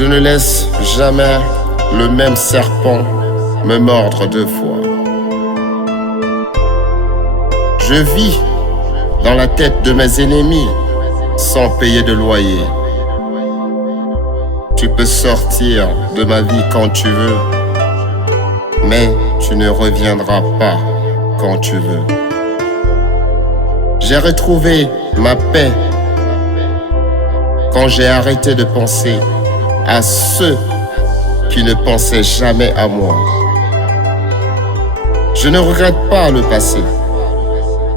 Je ne laisse jamais le même serpent me mordre deux fois. Je vis dans la tête de mes ennemis sans payer de loyer. Tu peux sortir de ma vie quand tu veux, mais tu ne reviendras pas quand tu veux. J'ai retrouvé ma paix quand j'ai arrêté de penser à ceux qui ne pensaient jamais à moi. Je ne regrette pas le passé.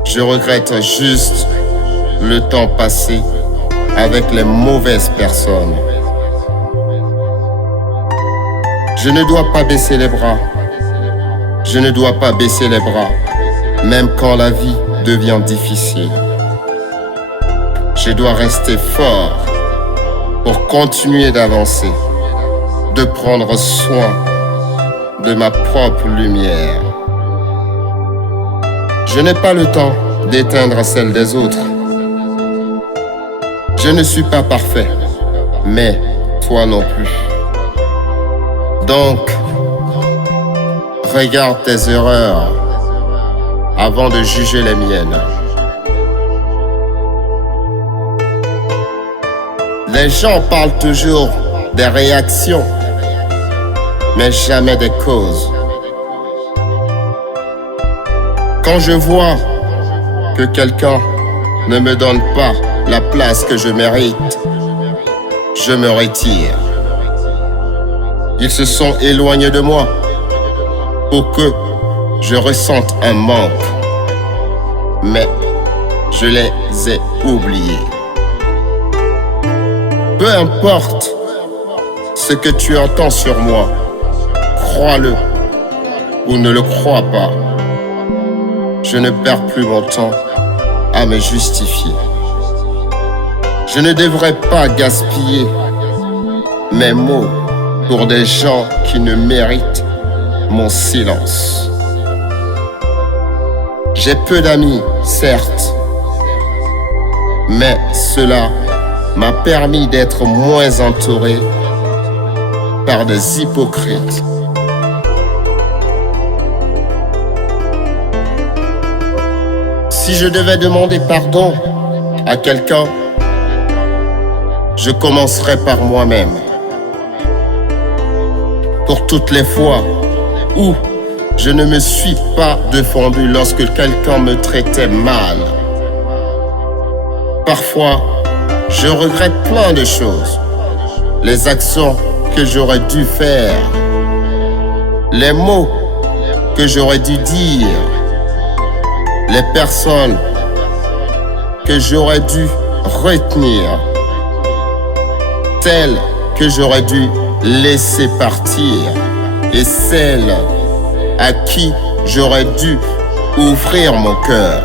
Je regrette juste le temps passé avec les mauvaises personnes. Je ne dois pas baisser les bras. Je ne dois pas baisser les bras, même quand la vie devient difficile. Je dois rester fort pour continuer d'avancer, de prendre soin de ma propre lumière. Je n'ai pas le temps d'éteindre celle des autres. Je ne suis pas parfait, mais toi non plus. Donc, regarde tes erreurs avant de juger les miennes. Les gens parlent toujours des réactions, mais jamais des causes. Quand je vois que quelqu'un ne me donne pas la place que je mérite, je me retire. Ils se sont éloignés de moi pour que je ressente un manque, mais je les ai oubliés. Peu importe ce que tu entends sur moi, crois-le ou ne le crois pas. Je ne perds plus mon temps à me justifier. Je ne devrais pas gaspiller mes mots pour des gens qui ne méritent mon silence. J'ai peu d'amis, certes, mais cela m'a permis d'être moins entouré par des hypocrites. Si je devais demander pardon à quelqu'un, je commencerais par moi-même. Pour toutes les fois où je ne me suis pas défendu lorsque quelqu'un me traitait mal. Parfois, je regrette plein de choses. Les actions que j'aurais dû faire, les mots que j'aurais dû dire, les personnes que j'aurais dû retenir, celles que j'aurais dû laisser partir et celles à qui j'aurais dû ouvrir mon cœur.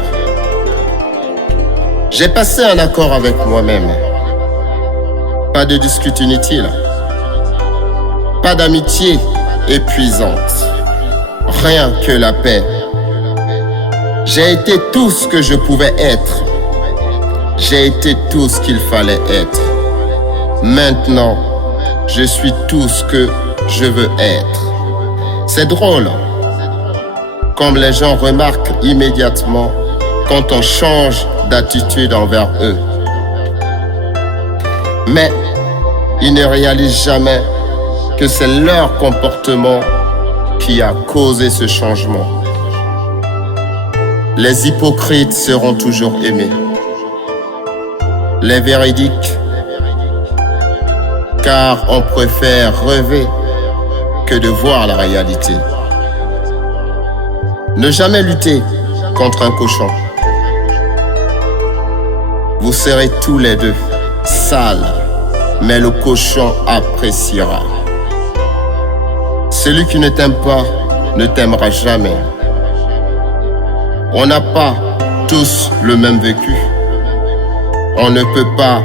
J'ai passé un accord avec moi-même. Pas de dispute inutile. Pas d'amitié épuisante. Rien que la paix. J'ai été tout ce que je pouvais être. J'ai été tout ce qu'il fallait être. Maintenant, je suis tout ce que je veux être. C'est drôle, comme les gens remarquent immédiatement quand on change d'attitude envers eux. Mais ils ne réalisent jamais que c'est leur comportement qui a causé ce changement. Les hypocrites seront toujours aimés. Les véridiques, car on préfère rêver que de voir la réalité. Ne jamais lutter contre un cochon. Vous serez tous les deux sales, mais le cochon appréciera. Celui qui ne t'aime pas ne t'aimera jamais. On n'a pas tous le même vécu. On ne peut pas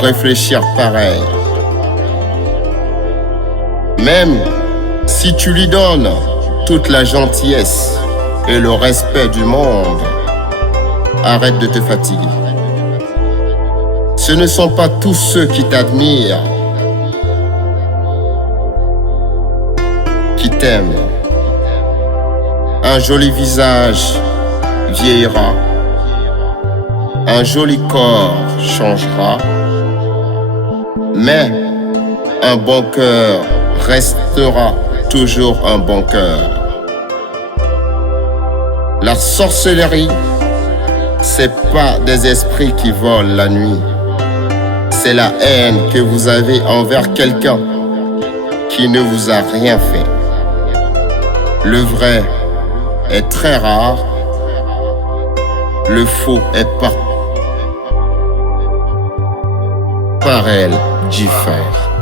réfléchir pareil. Même si tu lui donnes toute la gentillesse et le respect du monde, arrête de te fatiguer. Ce ne sont pas tous ceux qui t'admirent qui t'aime. Un joli visage vieillira, un joli corps changera, mais un bon cœur restera toujours un bon cœur. La sorcellerie, c'est pas des esprits qui volent la nuit. C'est la haine que vous avez envers quelqu'un qui ne vous a rien fait. Le vrai est très rare, le faux est par elle diffère.